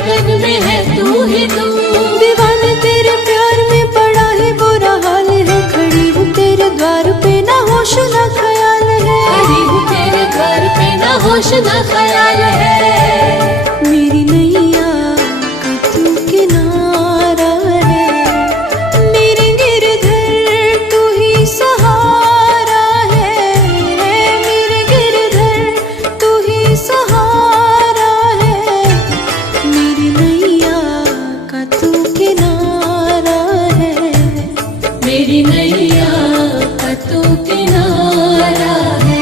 धड़कन में है तू ही तू। दीवाने तेरे प्यार में बड़ा ही बुरा हाल है, खड़ी हूँ तेरे द्वार पे ना होश ना ख्याल है। खड़ी हूँ तेरे द्वार पे ना होश ना ख्याल है। मेरी नैया का तू किनारा है, मेरे गिरधर तू ही सहारा है। मेरे गिरधर तू ही सहारा है, मेरी नैया का तू किनारा है। मेरी नैया का तू किनारा है।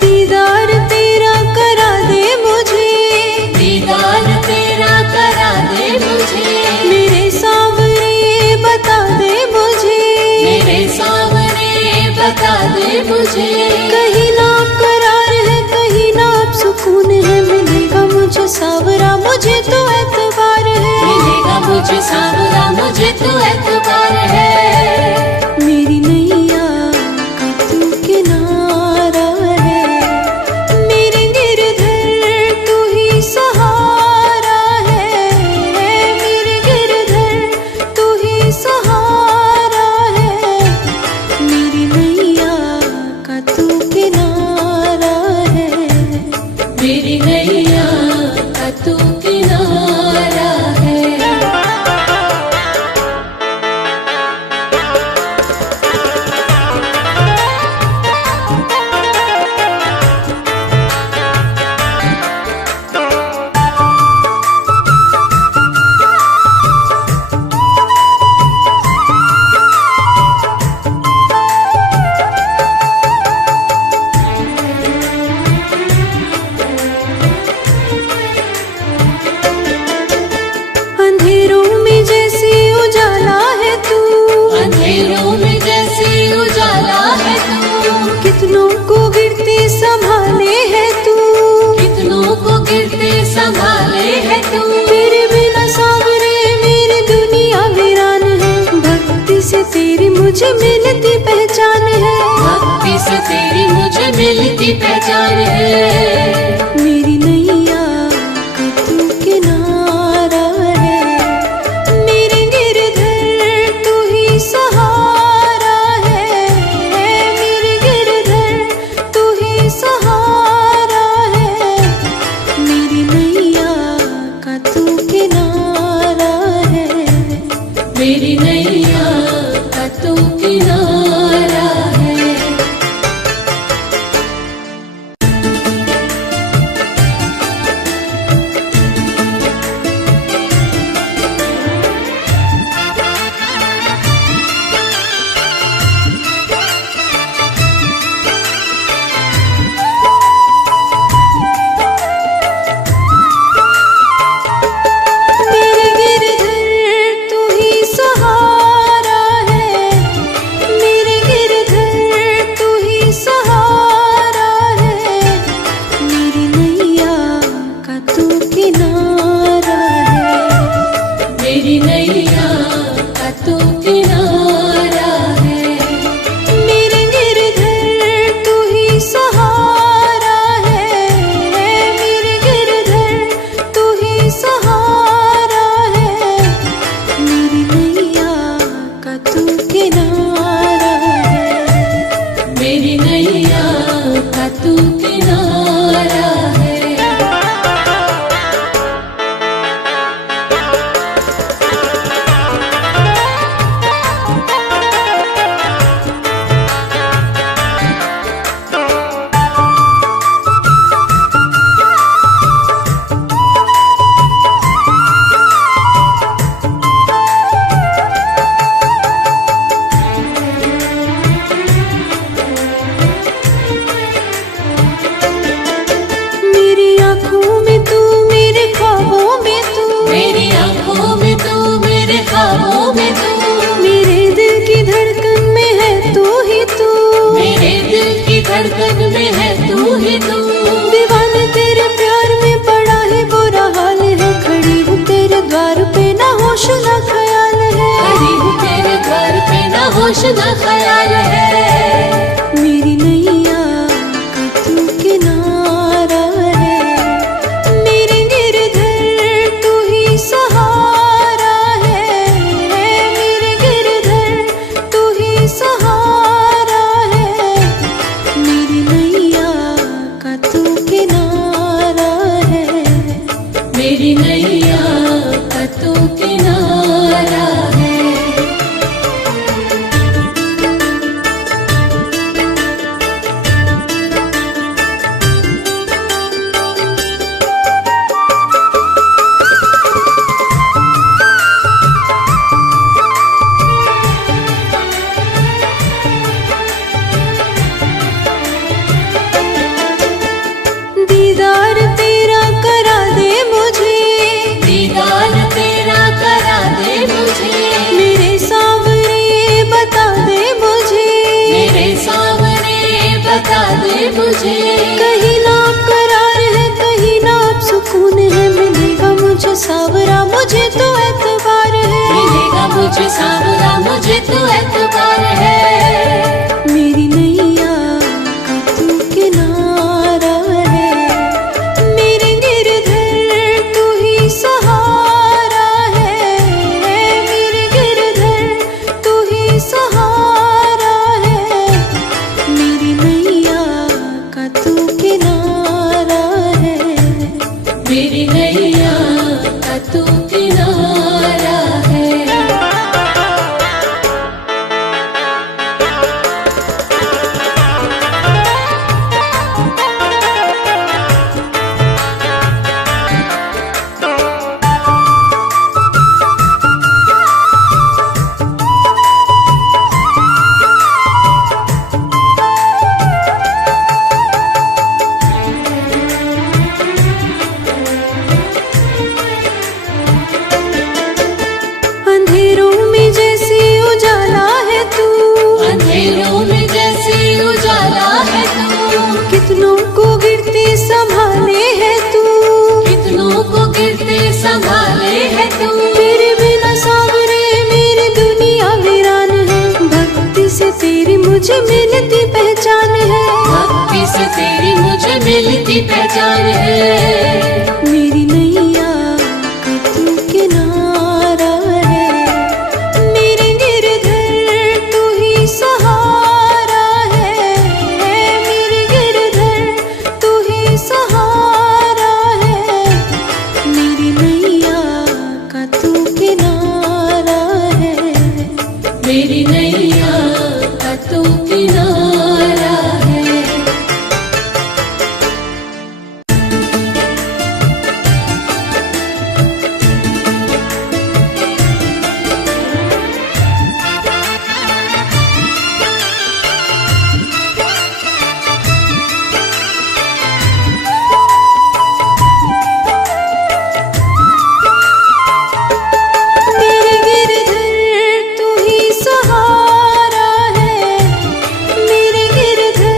दीदार तेरा करा दे मुझे, दीदार तेरा करा दे मुझे। मेरे सावरे बता दे मुझे, मेरे सामने बता दे मुझे। कहीं ना करार है कहीं ना अब सुकून है, मिलेगा मुझे सावरा मुझे तो एतबार है। मिलेगा मुझे सावरा मुझे तो एतबार है। मेरी नैया का तू किनारा है, मेरे गिरधर तू ही सहारा है। मेरे गिरधर तू ही सहारा है, मेरी नैया का तू किनारा है। मेरी नैया का तू किनारा है। अंधेरों में जैसे उजाला है तू, अंधेरों में जैसे उजाला है तू। कितनों को गिरते संभाले है तू, कितनों को गिरते संभाले है तू। तेरे बिना सावरे मेरी दुनिया वीरान है। भक्ति से तेरी मुझे मिलती पहचान है, भक्ति से तेरी मुझे मिलती पहचान है। मेरी नैया का तू किनारा है, मेरे गिरधर तू ही सहारा है। मेरे गिरधर तू ही सहारा है, मेरी नैया का तू किनारा है। मेरी नैया का तू किनारा होश न ख्याल है। मेरी नैया का तू किनारा है, मेरे गिरधर तू ही सहारा है। मेरे गिरधर तू ही सहारा है, मेरी नैया का तू किनारा है। मेरी नैया का तू किनारा है। दीदार तेरा करा दे मुझे, दीदार तेरा करा दे मुझे, मेरे सावरे बता दे मुझे। मेरे सामने बता दे मुझे। कहीं ना करार है, कहीं ना सुकून है, मिलेगा मुझे सावरा मुझे तो एतबार है। मिलेगा मुझे सावरा मुझे तो एतबार है। मेरी नैया का तू किनारा है, मेरे गिरधर तू ही सहारा है। मेरे गिरधर तू ही सहारा है, मेरी नैया का तू किनारा है। मेरी नैया का तू किनारा है। अंधेरों में जैसे उजाला है तू, अंधेरों में जैसे उजाला है तू, कितनों को गिरते संभाले है तू। कितनों को गिरते संभाले है तू। तेरे बिना सावरे मेरी दुनिया वीरान है, भक्ति से तेरी मुझे मिलती पहचान है। भक्ति से तेरी मुझे मिलती पहचान है। मेरी नैया का तू किनारा है, मेरे गिरधर तू ही सहारा है। मेरे गिरधर तू ही सहारा है, मेरी नैया का तू किनारा है। मेरी नैया का तू किनारा है। मेरे गिरधर तू ही सहारा है, मेरे गिरधर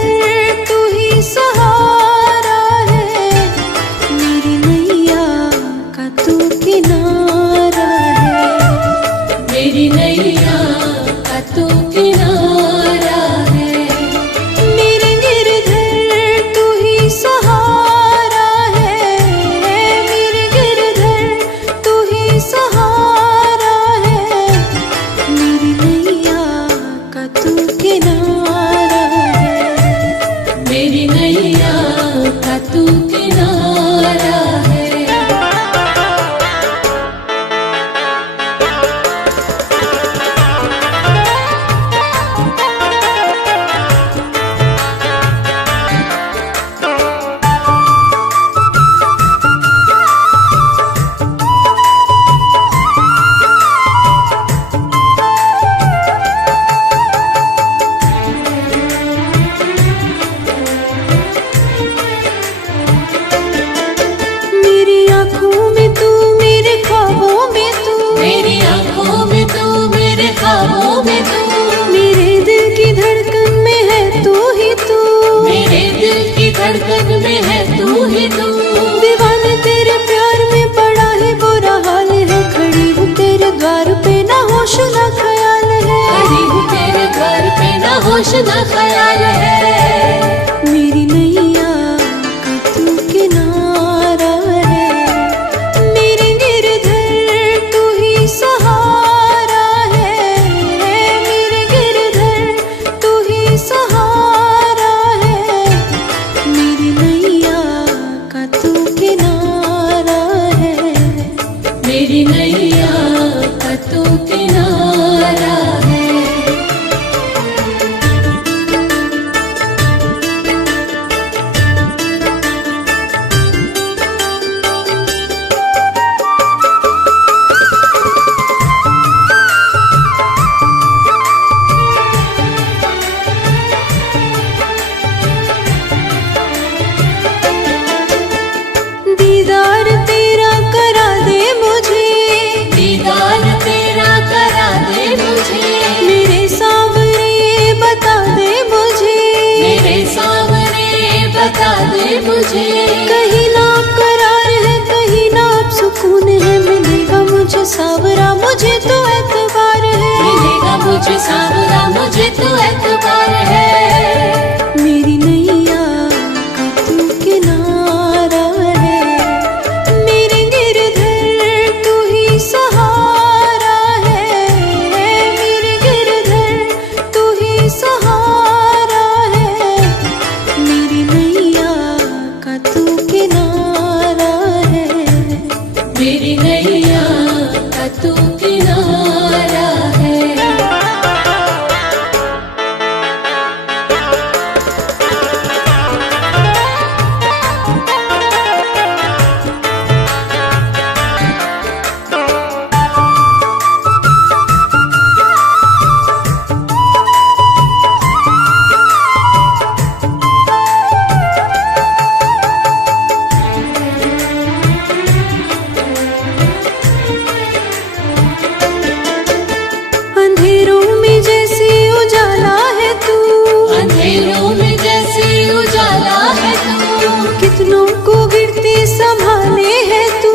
तू ही सहारा है, मेरी नैया का तू किनारा है। मेरी नैया का तू किनारा है। मेरे गिरधर तू ही सहारा है, मेरे गिरधर तू ही सहारा है, मेरी नैया का तू किनारा है। मेरी नैया का तू किनारा है। मेरी आँखों में तू, मेरे ख्वाबों में तू, मेरी आंखों में तू, मेरे ख्वाबों में तू, मेरे दिल की धड़कन में है तू ही तू। मेरे दिल की धड़कन में है तू ही तू। दीवाने तेरे प्यार में बड़ा ही बुरा हाल है, खड़ी हूँ तेरे द्वार पे ना होश ना ख्याल है। खड़ी हूँ तेरे होश न ख्याल है। मेरी नैया का तू किनारा है, मेरे गिरधर तू ही सहारा है, मेरे गिरधर तू ही सहारा है। मेरी नैया का तू किनारा है, मेरी नैया का तू किनारा है। दीदार तेरा करा दे मुझे, दीदार तेरा करा दे मुझे, मेरे सामने बता दे मुझे, मेरे सामने बता दे मुझे। कहीं ना करार है कहीं ना अब सुकून है, मिलेगा मुझे सावरा मुझे तो एतबार है, मिलेगा मुझे सावरा मुझे तो एतबार है। मेरी नैया का तू किनारा है, मेरे गिरधर तू ही सहारा है, मेरे गिरधर तू ही सहारा है। मेरी नैया का तू किनारा है, मेरी नैया का तू किनारा है। अंधेरों में जैसे उजाला है तू, अंधेरों में जैसे उजाला है तू, कितनों को गिरते संभाले है तू,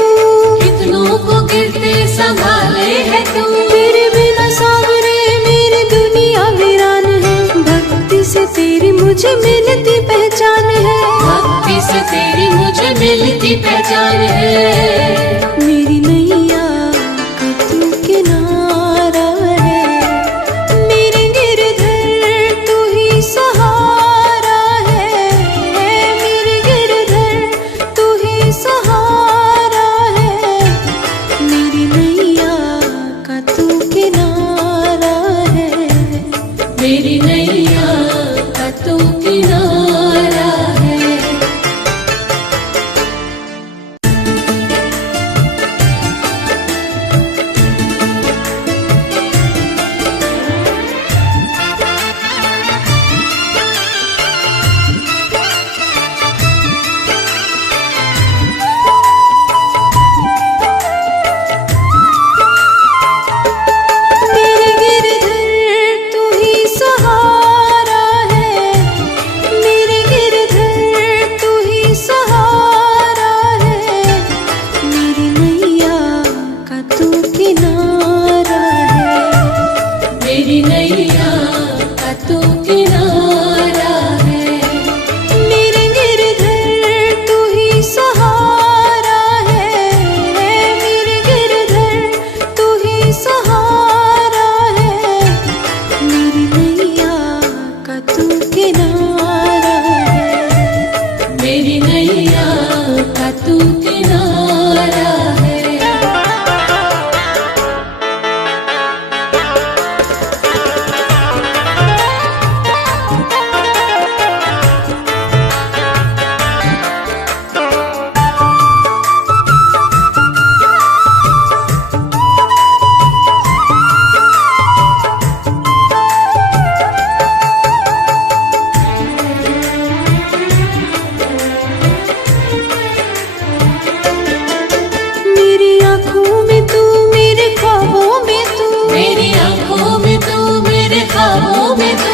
कितनों को गिरते संभाले है तू। तेरे बिना सावरे मेरी दुनिया वीरान है, भक्ति से तेरी मुझे मिलती पहचान है, भक्ति से तेरी मुझे मिलती पहचान है। मेरी नैया का तू किनारा है, मेरे गिरधर तू ही सहारा है, मेरे गिरधर तू ही सहारा है। मेरी नैया का तू किनारा है, मेरी नैया का तू किनारा है। मेरे गिरधर तू ही सहारा है, मेरे गिरधर तू ही सहारा है। मेरी नैया का तू किनारा है, मेरी नैया का तू किनारा है। मेरे गिरधर तू ही सहारा है, मेरे गिरधर तू ही सहारा है। मेरी नैया का तू किनारा है, मेरी नैया का तू किनारा है। मेरी आँखों में तू मेरे ख्वाबों में तू, मेरी आंखों में तू मेरे ख्वाबों में तू,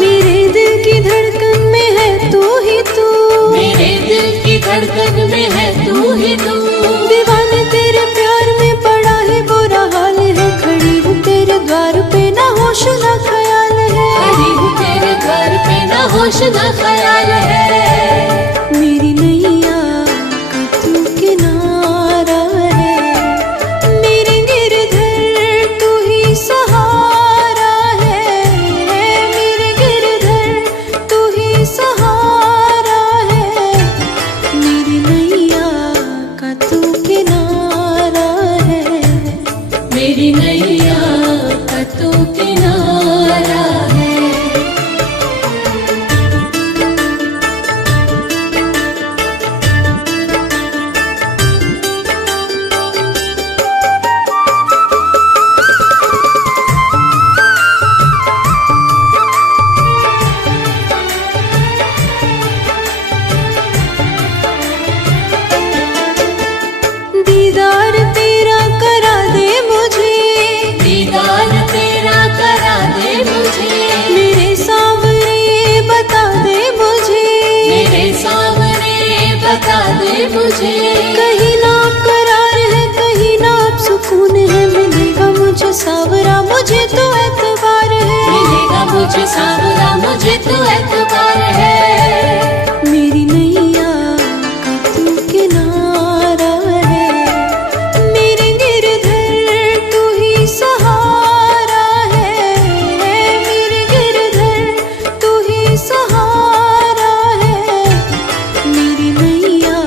मेरे दिल की धड़कन में है तू ही तू, मेरे दिल की धड़कन में है तू ही तू। दीवाने तेरे प्यार में पड़ा है बुरा हाल है, खड़ी हूँ तेरे द्वार पे ना होश ना ख्याल है। खड़ी हूँ तेरे मुझे। कहीं ना करार है, कहीं ना अब सुकून है, मिलेगा मुझे सावरा मुझे तो एतबार है। मिलेगा मुझे सावरा मुझे तो एतबार है। मेरी नैया का तू किनारा है, मेरे गिरधर तू ही सहारा है। मेरे गिरधर तू ही सहारा है, मेरी नैया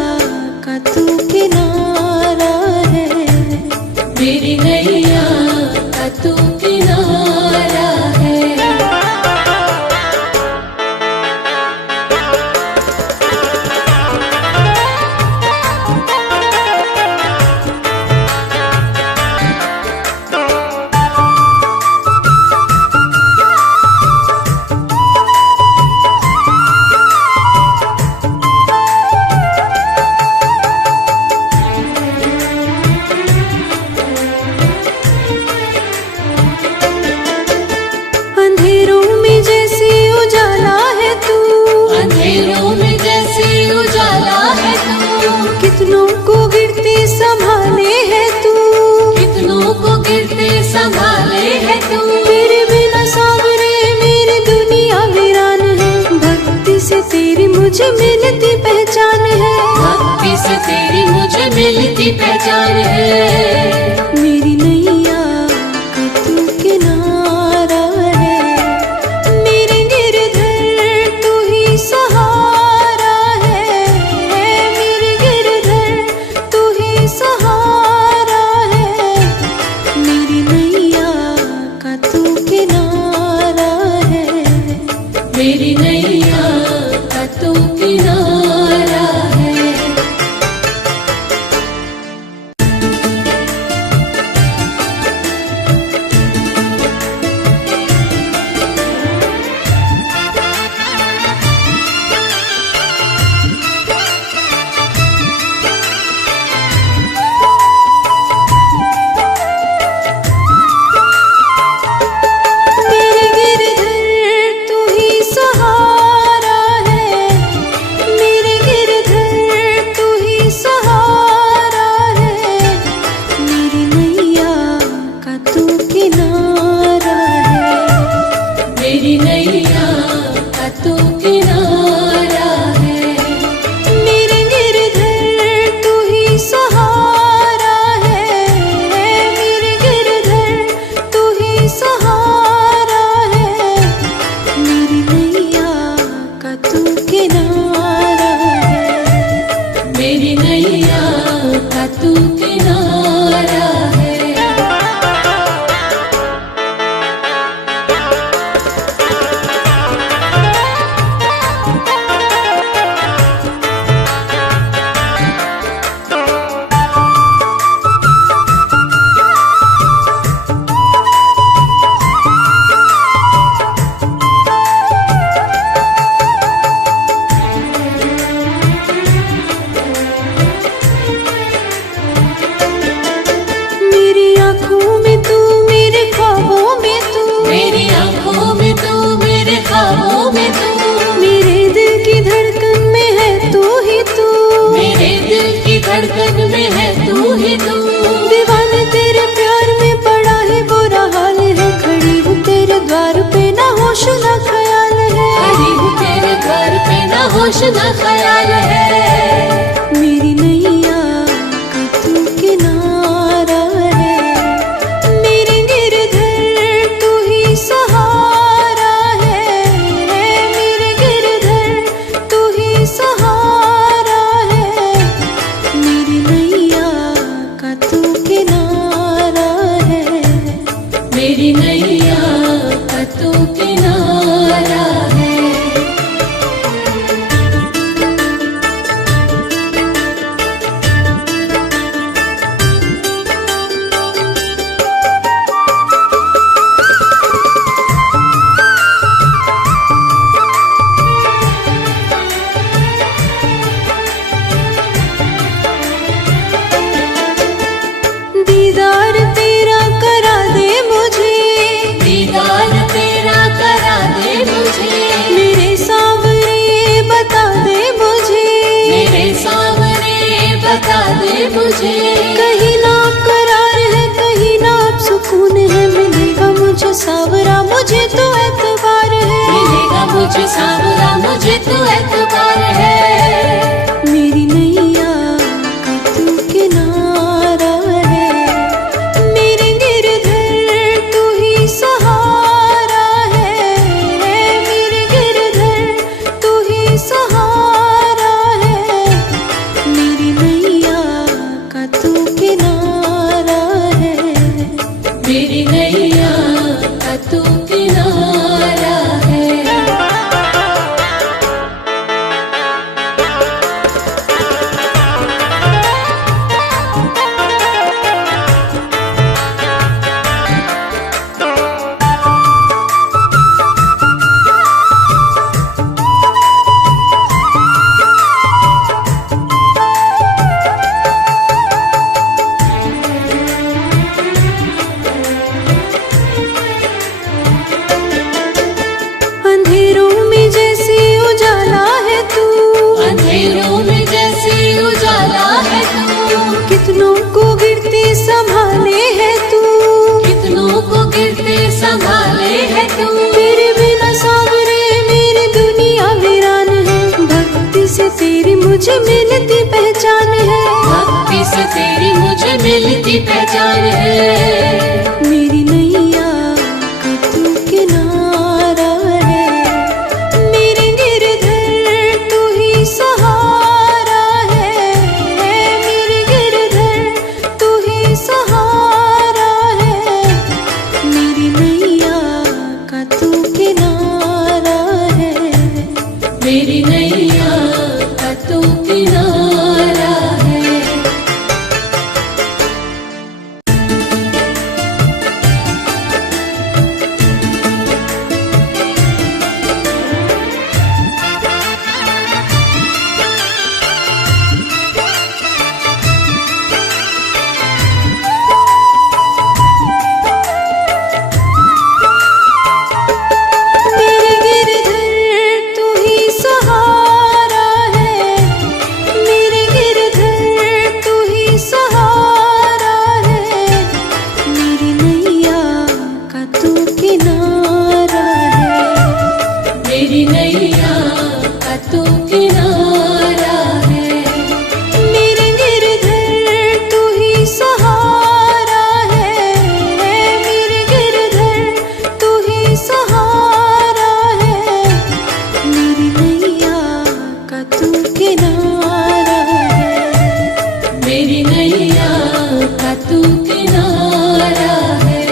का तू किनारा है। मेरी नैया का तू किनारा है। अंधेरों में जैसे उजाला है तू, अंधेरों में जैसे उजाला है तू। कितनों को गिरते संभाले है तू, कितनों को गिरते संभाले है तू। तेरे बिना सावरे मेरी दुनिया वीरान है। भक्ति से तेरी मुझे मिलती पहचान है, भक्ति से तेरी मुझे मिलती पहचान है। मेरी नैया का तू किनारा है, मेरे गिरधर तू ही सहारा है। मेरे गिरधर तू ही सहारा है, मेरी नैया का तू किनारा है। मेरी नैया का तू किनारा है। मेरे गिरधर तू ही सहारा है, मेरे गिरधर तू ही सहारा है, मेरी नैया का तू किनारा है। मेरी नैया का तू किनारा है। मेरे गिरधर तू ही सहारा है, मेरे गिरधर तू ही सहारा है, मेरी नैया का तू किनारा है। मेरी नैया का तू किनारा है। मेरी आँखों में तू, मेरे ख्वाबों में तू, मेरी आंखों में तू, मेरे ख्वाबों में तू। मेरे दिल की धड़कन में है तू ही तू। मेरे दिल की धड़कन में है तू ही तू। दीवाने तेरे प्यार में बड़ा ही बुरा हाल है, खड़ी हूँ तेरे द्वार पे ना होश ना ख्याल है। खड़ी हूँ तेरे घर पे ना होश ना ख्याल है। मेरी नैया का तू किनारा है, मेरे गिरधर तू ही सहारा है। मेरे गिरधर तू ही सहारा है, मेरी नैया का तू किनारा है। मेरी नैया का तू किनारा है। बता दे मुझे। कहीं ना करार है, कहीं ना अब सुकून है, मिलेगा मुझे सावरा, मुझे तो एतबार है। मिलेगा मुझे सावरा, मुझे तो एतबार है। मेरी नैया का तू किनारा है, मेरे गिरधर तू ही सहारा है। मेरे गिरधर तू ही सहारा है, मेरी नैया का तू किनारा है। मेरी नैया का तू किनारा है। अंधेरों में जैसे उजाला है तू, अंधेरों में जैसे उजाला है तू। कितनों को गिरते संभाले है तू, कितनों को गिरते संभाले है तू। तेरे बिना सावरे मेरी दुनिया वीरान है। भक्ति से तेरी मुझे मिलती पहचान है, भक्ति से तेरी मुझे मिलती पहचान है। मेरी नैया का तू किनारा है, मेरे गिरधर तू ही सहारा है। मेरे गिरधर तू ही सहारा है, मेरी नैया का तू किनारा है। मेरी नैया का तू किनारा है। मेरे गिरधर तू ही सहारा है, मेरे गिरधर तू ही सहारा है, मेरी नैया का तू किनारा है। मेरी नैया का तू किनारा है। मेरे गिरधर तू ही सहारा है, मेरे गिरधर तू ही सहारा है, मेरी नैया का तू किनारा है। मेरी नैया का तू किनारा है।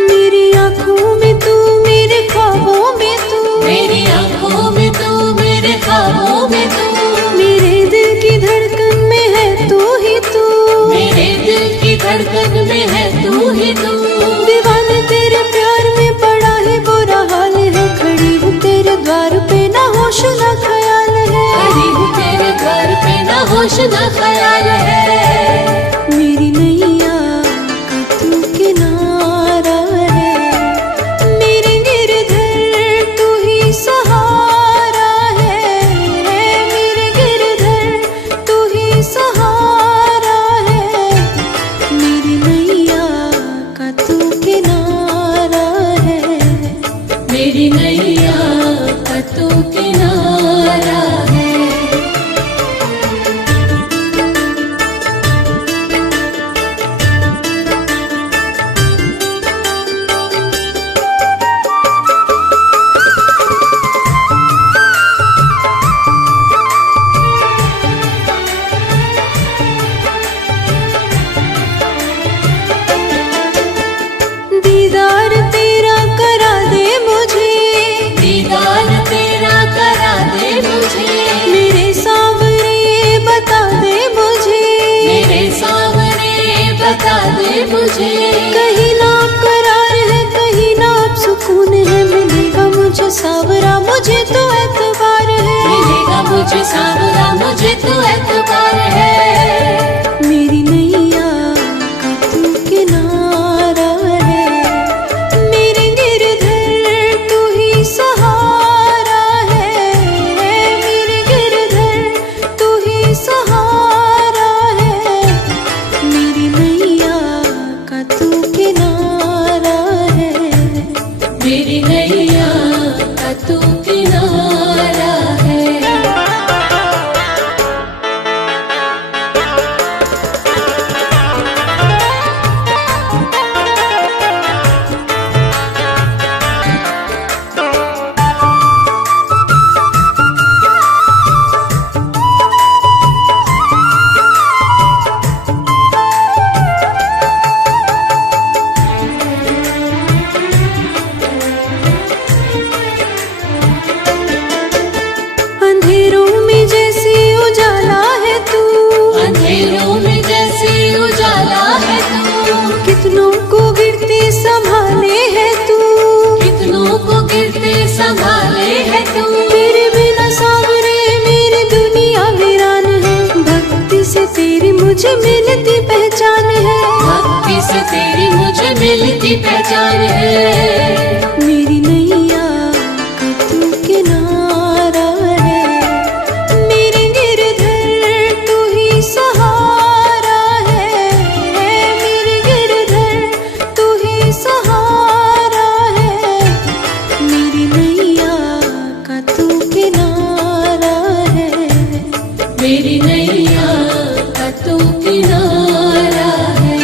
मेरी आँखों में तू, मेरे ख्वाबों में तू, मेरी आंखों में तू, मेरे ख्वाबों में तू। मेरे दिल की धड़कन में है तू ही तू, मेरे दिल की धड़कन में है तू ही तू। दीवाने तेरे प्यार में बड़ा ही बुरा हाल है। खड़ी हूँ तेरे द्वार पे, ना होश ना ख्याल है। खड़ी हूँ तेरे द्वार पे, ना होश ना ख्याल है। मेरी नैया का तू किनारा है, मेरे गिरधर तू ही सहारा है। मेरे गिरधर तू ही सहारा है, मेरी नैया का तू किनारा है। मेरी नैया का तू किनारा है। मुझे मिलती पहचान है, भक्ति से तेरी मुझे मिलती पहचान है। मेरी नैया का तू किनारा है, मेरे गिरधर तू ही सहारा है, मेरे गिरधर तू ही सहारा है, मेरी नैया का तू किनारा है, मेरी नैया का तू किनारा है।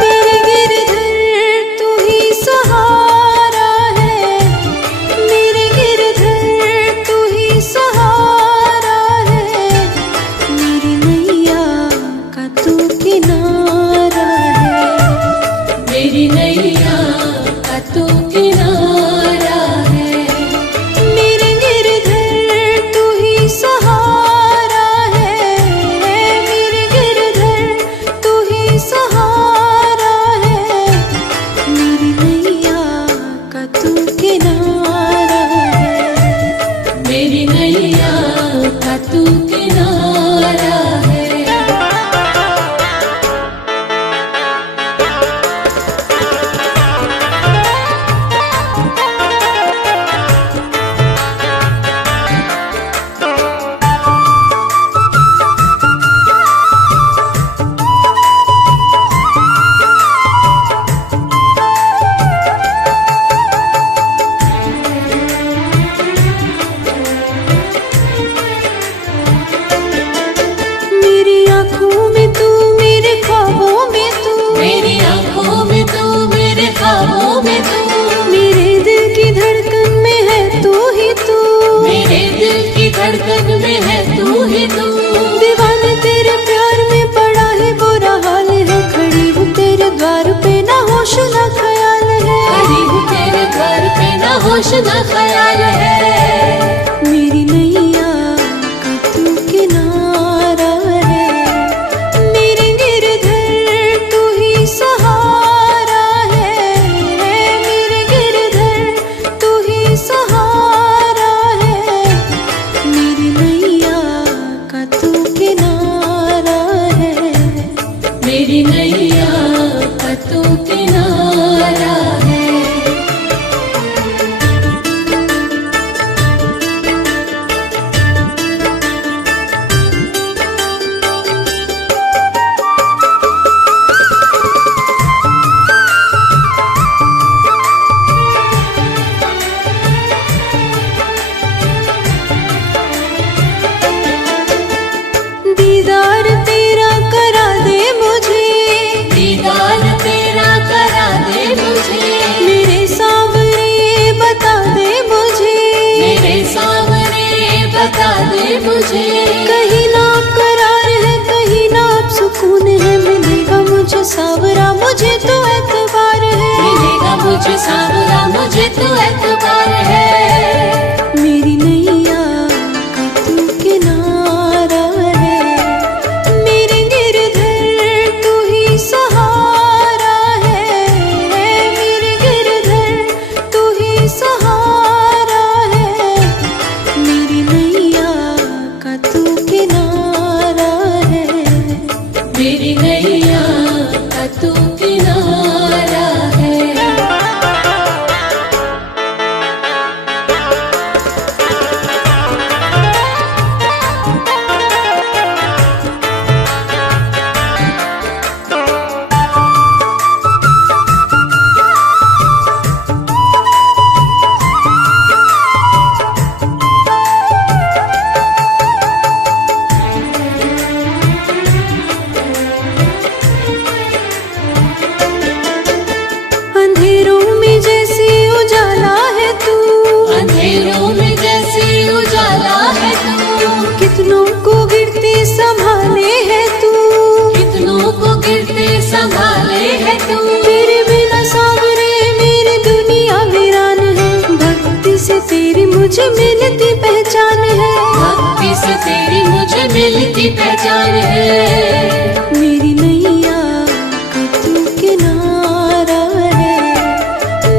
मेरे गिरधर तू ही सहारा है, मेरे गिरधर तू ही सहारा है, मेरी नैया का तू किनारा है, मेरी नैया का तू किनारा है। मेरे गिरधर तू ही सहारा है, मेरे गिरधर तू ही सहारा है, मेरी नैया का तू किनारा है, मेरी नैया का तू किनारा है। मेरी आँखों में तू, मेरे ख्वाबों में तू, मेरी आंखों में तू, मेरे ख्वाबों में तू, मेरे दिल की धड़कन में है तू ही तू, मेरे दिल की धड़कन में है तू ही तू। दीवाने तेरे प्यार में बड़ा ही बुरा हाल है, खड़ी हूँ तेरे द्वार पे ना होश ना ख्याल है, खड़ी हूँ तेरे द्वार पे ना होश ना ख्याल है। मेरी नैया का तू किनारा है, मेरे गिरधर तू ही सहारा है, मेरे गिरधर तू ही सहारा है, मेरी नैया का तू किनारा है, मेरी नैया का तू किनारा है। दीदार तेरा करा दे मुझे, दीदार तेरा करा दे मुझे, मेरे सामने बता दे मुझे, मेरे सामने बता दे मुझे। कहीं ना करार है, कहीं ना अब सुकून है, मिलेगा मुझे सावरा, मुझे तो एतबार है, मिलेगा मुझे सावरा, मुझे तो एतबार है। मेरी नैया का तू किनारा है, मेरे गिरधर तू ही सहारा है, मेरे गिरधर तू ही सहारा है, मेरी नैया का तू किनारा है, मेरी नैया का तू किनारा है। से तेरी मुझे मिलती पहचान है, भक्ति से तेरी मुझे मिलती पहचान है। मेरी नैया का तू किनारा है,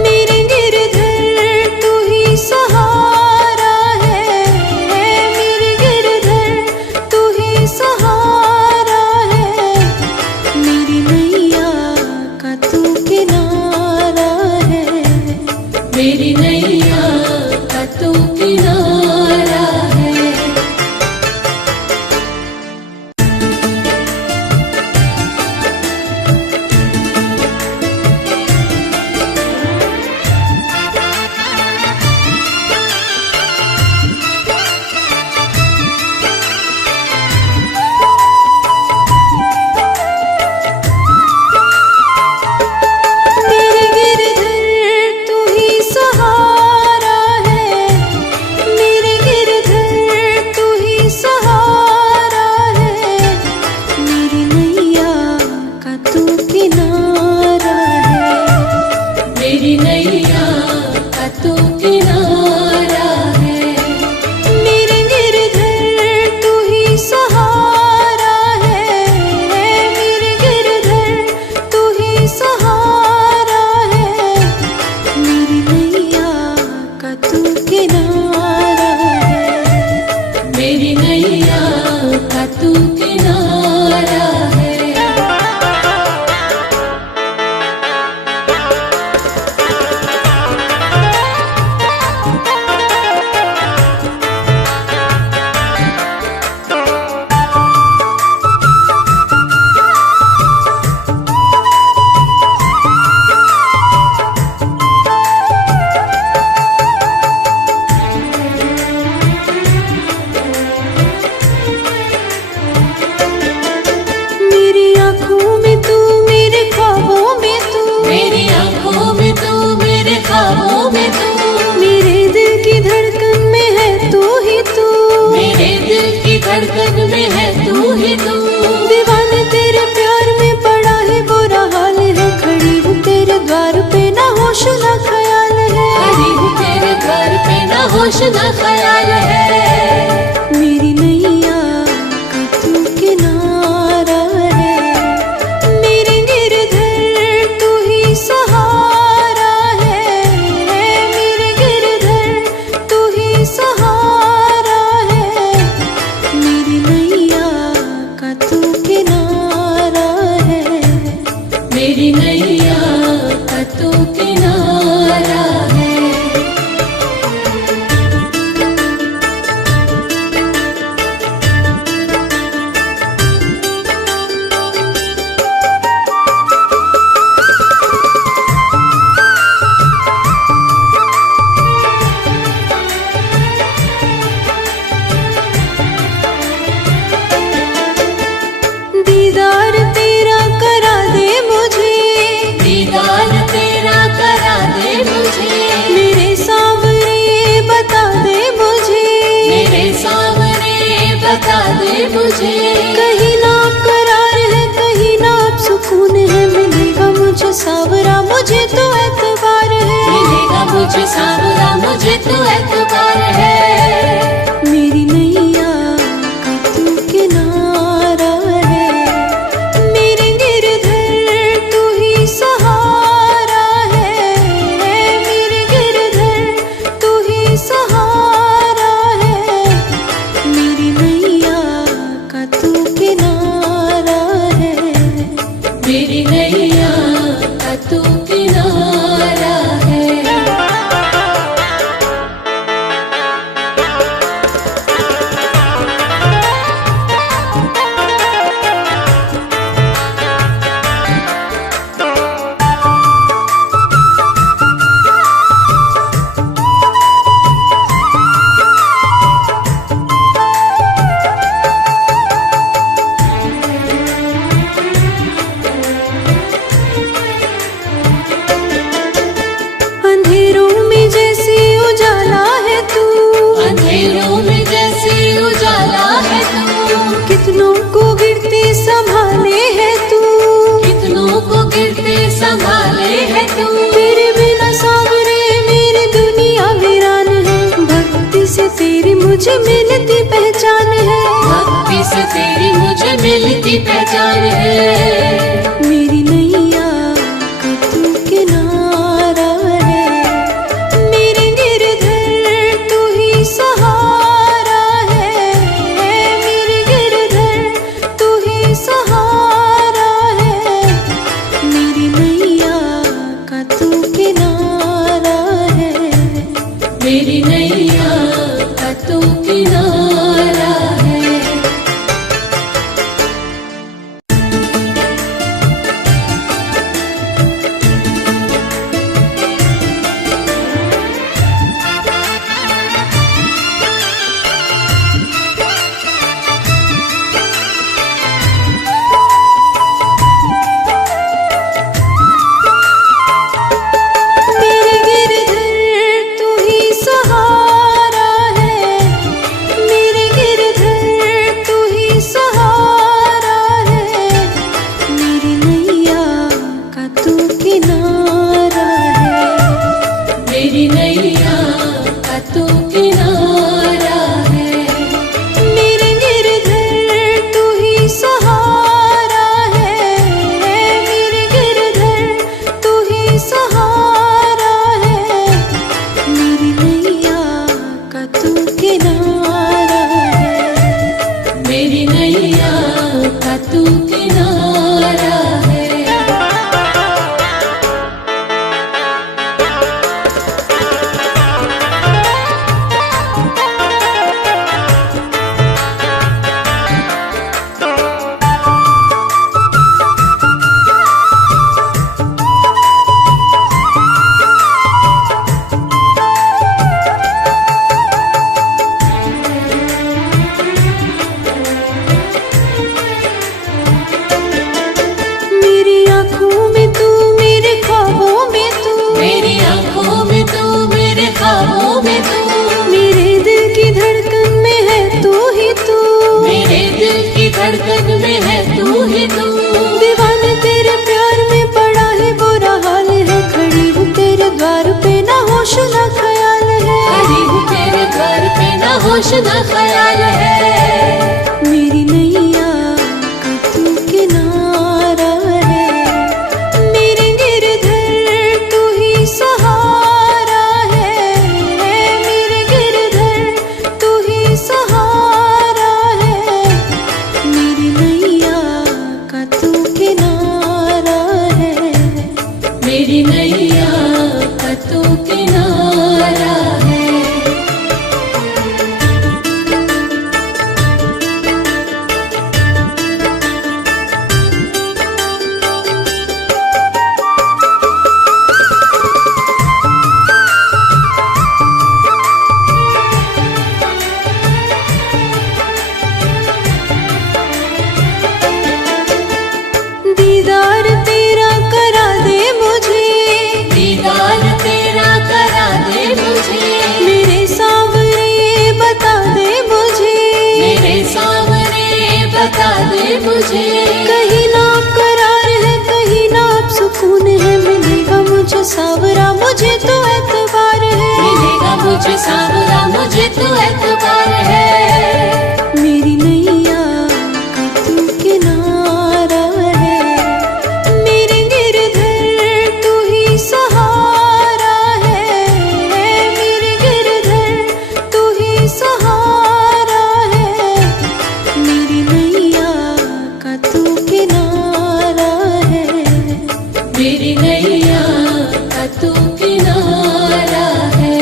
मेरे गिरधर तू ही सहारा है, मेरे गिरधर तू ही सहारा है, मेरी नैया का तू किनारा है, मेरी नैया का तू किनारा है। मेरे गिरधर तू ही सहारा है, मेरे गिरधर तू ही सहारा है, मेरी नैया का तू किनारा है, मेरी नैया का तू किनारा है। मेरे गिरधर तू ही सहारा है, मेरे गिरधर तू ही सहारा है, मेरी नैया का तू किनारा है, मेरी नैया का तू किनारा है। मेरी आँखों में तू, मेरे ख्वाबों में तू, मेरी आंखों में तू, मेरे ख्वाबों में तू, मेरे दिल की धड़कन में है तू ही तू, मेरे दिल की धड़कन में है तू ही तू। दीवाने तेरे प्यार में पड़ा है बुरा हाल है, खड़ी हूँ तेरे द्वार पे ना होश ना ख्याल है, खड़ी हूँ तेरे घर पे ना होश ना ख्याल है। मेरी नैया का तू किनारा है, मेरे गिरधर तू ही सहारा है, मेरे गिरधर तू ही सहारा है, मेरी नैया का तू किनारा है, मेरी नैया का तू किनारा है। मुझे मिलती पहचान है, भक्ति से तेरी मुझे मिलती पहचान है। मेरी नैया का तू किनारा है, मेरे गिरधर तू ही सहारा है, मेरे गिरधर तू ही सहारा है, मेरी नैया का तू किनारा है, मेरी नैया का तू किनारा है। मेरे गिरधर तू ही सहारा है, मेरे गिरधर तू ही सहारा है, मेरी नैया का तू किनारा है, मेरी नैया का तू किनारा है। मेरे गिरधर तू ही सहारा है, मेरे गिरधर तू ही सहारा है, मेरी नैया का तू किनारा है, मेरी नैया का तू किनारा है। मेरी आँखों में तू, मेरे ख्वाबों में तू, मेरी आंखों में तू, मेरे ख्वाबों में तू, मेरे दिल की धड़कन में है तू ही तू, मेरे दिल की धड़कन में है तू ही तू। दीवाने तेरे प्यार में पड़ा है बुरा हाल है, खड़ी हूँ तेरे द्वार पे ना होश ना ख्याल है, खड़ी हूँ तेरे घर पे ना होश ना ख्याल है। मेरी नैया का तू किनारा है, मेरे गिरधर तू ही सहारा है, मेरे गिरधर तू ही सहारा है, मेरी नैया का तू किनारा है, मेरी नैया का तू किनारा है। दीदार तेरा करा दे मुझे, दीदार तेरा करा दे मुझे, मेरे सावरे बता दे मुझे, मेरे सामने बता दे मुझे। कहीं ना करार है, कहीं ना अब सुकून है, मिलेगा मुझे सावरा मुझे तो एतबार है, मिलेगा मुझे सावरा मुझे तो एतबार है। मेरी नैया का तू किनारा है, मेरे गिरधर तू ही सहारा है, मेरे गिरधर तू ही सहारा है, मेरी नैया का तू किनारा है, मेरी नैया का तू किनारा है।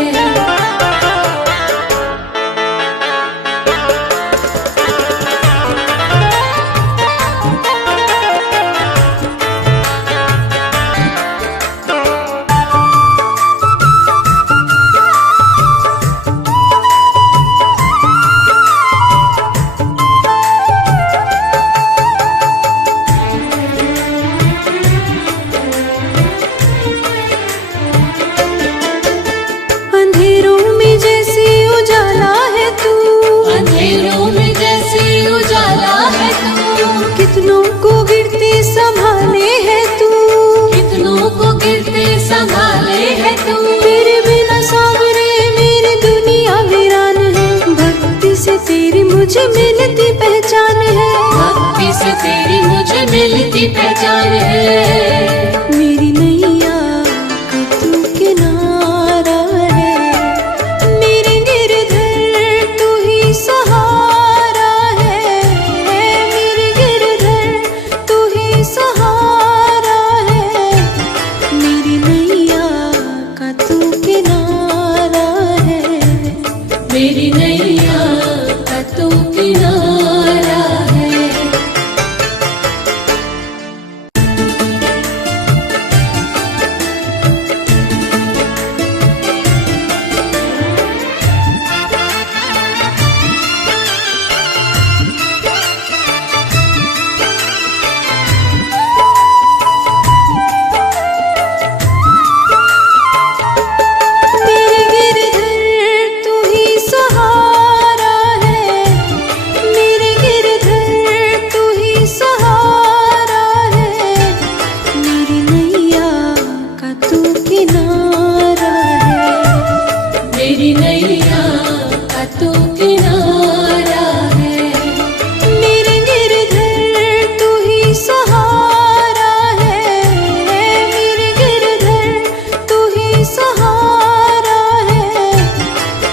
पहचान है। मेरी नैया का तू किनारा है, मेरे गिरधर तू ही सहारा है, मेरे गिरधर तू ही सहारा है, मेरी नैया का तू किनारा है, मेरी नैया का तू किनारा है। मेरे गिरधर तू ही सहारा है, मेरे गिरधर तू ही सहारा है, मेरी नैया का तू किनारा है, मेरी नैया का तू किनारा है। मेरे गिरधर तू ही सहारा है, मेरे गिरधर तू ही सहारा है,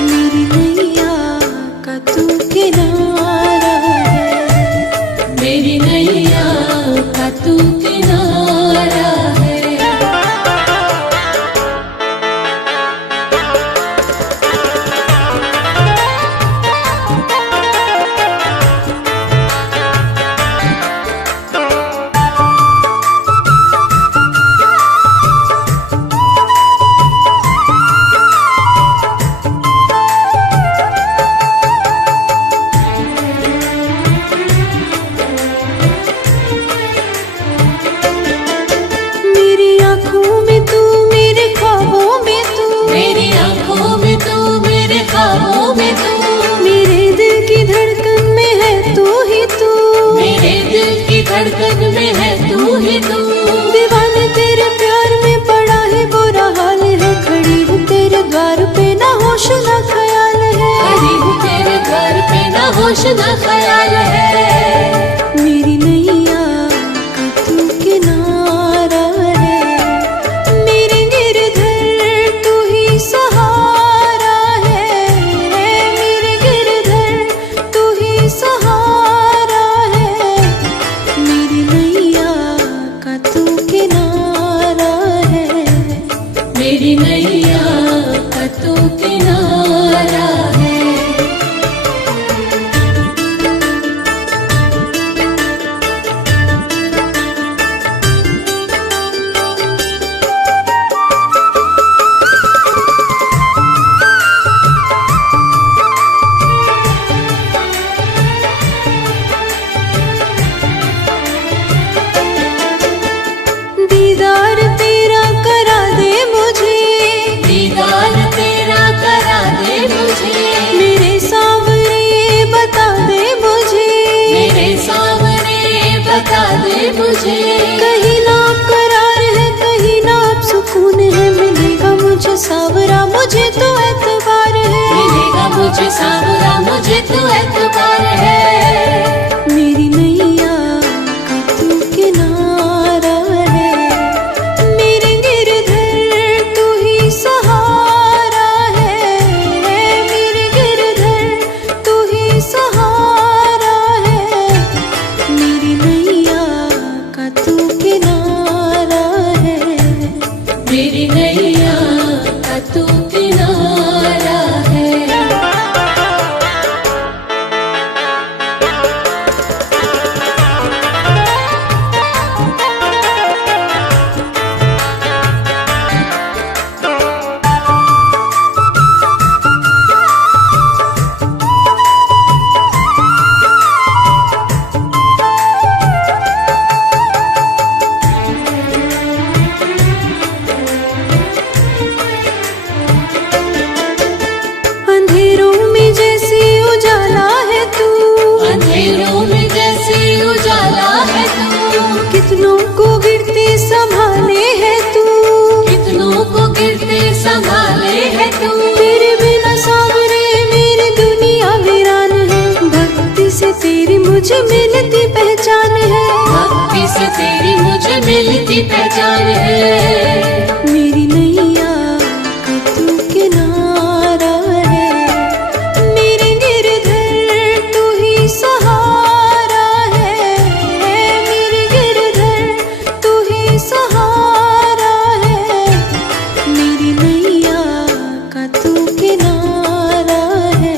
मेरी नैया का तू किनारा है, मेरी नैया का तू किनारा है। मेरी आँखों में तू, मेरे ख्वाबों में तू, मेरी आंखों में तू, मेरे ख्वाबों में तू, मेरे दिल की धड़कन में है तू ही तू, मेरे दिल की धड़कन में है तू ही तू। दीवाने तेरे प्यार में पड़ा है बुरा हाल है, खड़ी हूँ तेरे द्वार पे ना होश ना ख्याल है, खड़ी हूँ तेरे घर पे ना होश ना ख्याल है। मेरी नैया का तू किनारा है, मेरे गिरधर तू ही सहारा है, मेरे गिरधर तू ही सहारा है, मेरी नैया का तू किनारा है, मेरी नैया का तू किनारा है। दीदार तेरा करा दे मुझे, दीदार तेरा करा दे मुझे, मेरे सावरे बता दे मुझे, मेरे सामने बता दे मुझे। कहीं ना करार है, कहीं ना अब सुकून है, मिलेगा मुझे सावरा मुझे तो एतबार है, मिलेगा मुझे सावरा मुझे तो एतबार है। मेरी नैया का तू किनारा है, मेरे गिरधर तू ही सहारा है, मेरे गिरधर तू ही सहारा है, मेरी नैया का तू किनारा है, मेरी नैया का तू किनारा है। अंधेरों में जैसे उजाला है तू, अंधेरों में जैसे उजाला है तू, कितनों को गिरते संभाले है तू, कितनों को गिरते संभाले है तू। तेरे बिना सावरे मेरी दुनिया वीरान है, भक्ति से तेरी मुझे मिलती पहचान है, भक्ति से तेरी मिलती पहचान है। मेरी नैया का तू किनारा है, मेरे गिरधर तू ही सहारा है, मेरे गिरधर तू ही सहारा है, मेरी नैया का तू किनारा है,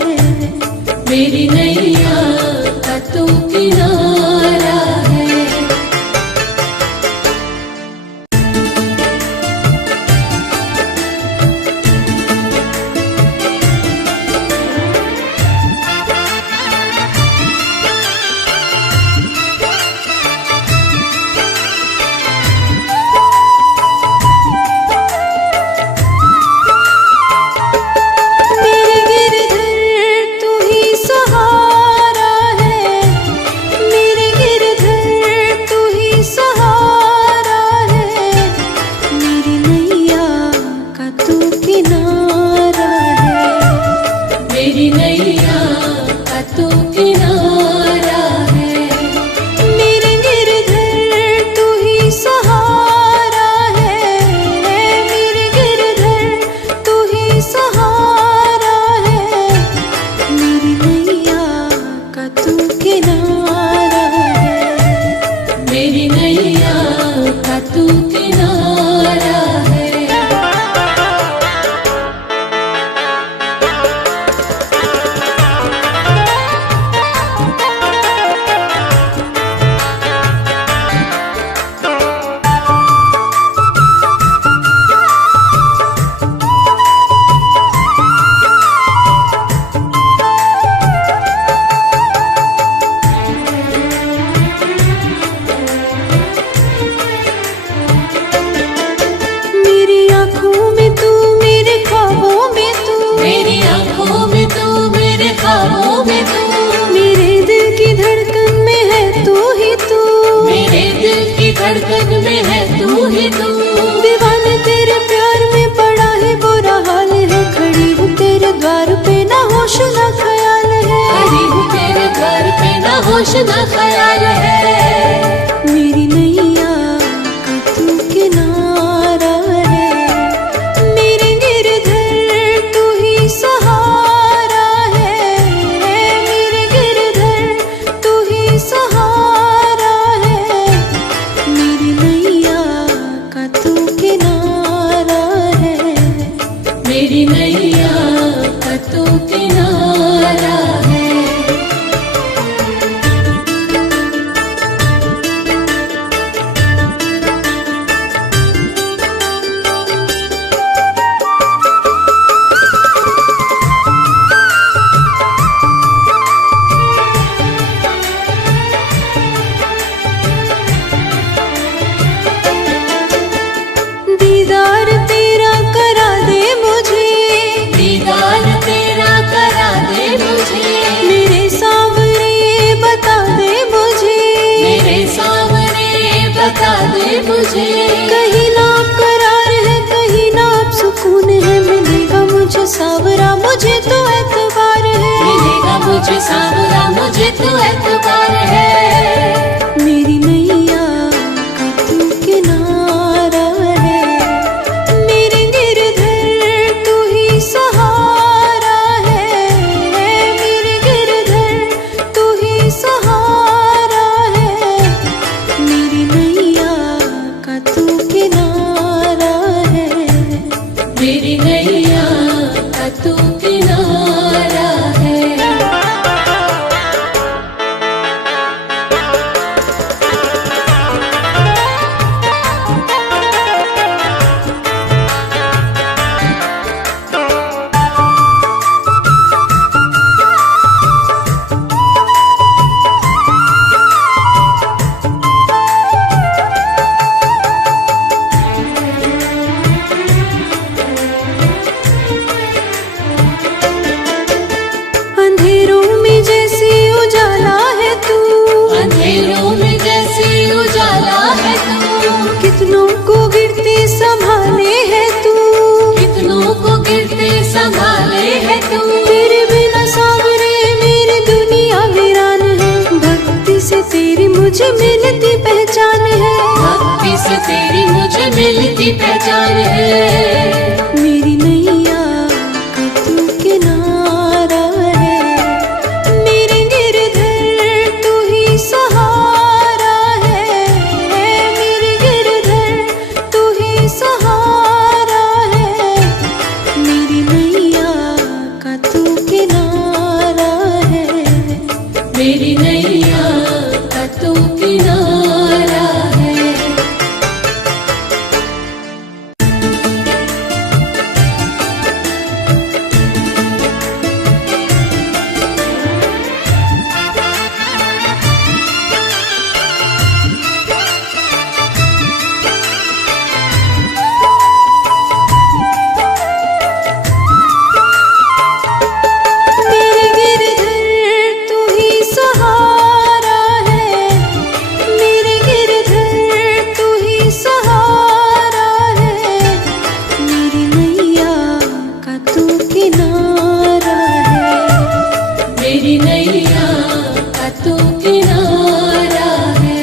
मेरी नैया का तू किनारा है। मेरे गिरधर तू ही सहारा है, मेरे गिरधर तू ही सहारा है, मेरी नैया का तू किनारा है, मेरी नैया का तू किनारा है। मेरे गिरधर तू ही सहारा है, मेरे गिरधर तू ही सहारा है, मेरी नैया का तू किनारा है, मेरी नैया का तू किनारा है। मेरी आँखों में तू, मेरे ख्वाबों में तू, मेरी आंखों में तू, मेरे ख्वाबों में तू, मेरे दिल की धड़कन में है तू ही तू, मेरे दिल की धड़कन में है तू ही तू। दीवाने तेरे प्यार में पड़ा है बुरा हाल है, खड़ी हूँ तेरे द्वार पे ना होश ना ख्याल है, खड़ी हूँ तेरे घर पे ना होश ना ख्याल है। मेरी नैया का तू किनारा है, मेरे गिरधर तू ही सहारा है, मेरे गिरधर तू ही सहारा है, मेरी नैया का तू किनारा है, मेरी नैया का तू किनारा है। दीदार तेरा करा दे मुझे, दीदार तेरा करा दे मुझे, मेरे सावरे बता दे मुझे, मेरे सामने बता दे मुझे। कहीं ना करार है कहीं ना अब सुकून है, मिलेगा मुझे सावरा मुझे तो एतबार है, मिलेगा मुझे सावरा मुझे तो एतबार है। मेरी नैया का तू किनारा है, मेरे गिरधर तू ही सहारा है, मेरे गिरधर तू ही सहारा है, मेरी नैया का तू किनारा है, मेरी नैया का तू किनारा है। तुझसे तेरी मुझे मिलती पहचान है। मेरी नैया का तू किनारा है, मेरे गिरधर तू ही सहारा है, मेरे गिरधर तू ही सहारा है, मेरी नैया का तू किनारा है, मेरी नैया का तू किनारा है। मेरे गिरधर तू ही सहारा है, मेरे गिरधर तू ही सहारा है, मेरी नैया का तू किनारा है, मेरी नैया का तू किनारा है।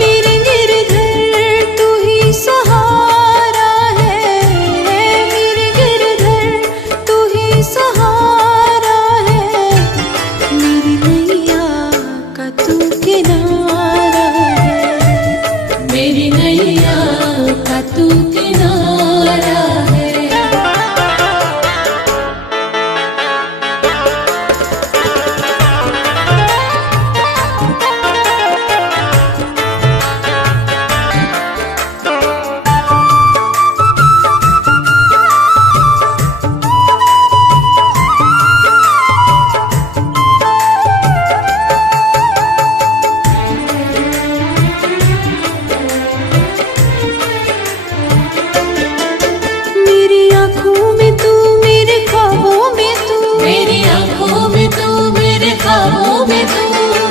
मेरे गिरधर तू ही सहारा है, मेरे गिरधर तू ही सहारा है, मेरी नैया का तू किनारा है, मेरी नैया का तू किनारा है। मेरी आँखों में तू, मेरे ख्वाबों में तू, मेरी आंखों में तू, मेरे ख्वाबों में तू,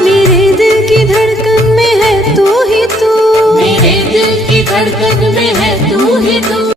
मेरे दिल की धड़कन में है तू ही तू, मेरे दिल की धड़कन में है तू ही तू।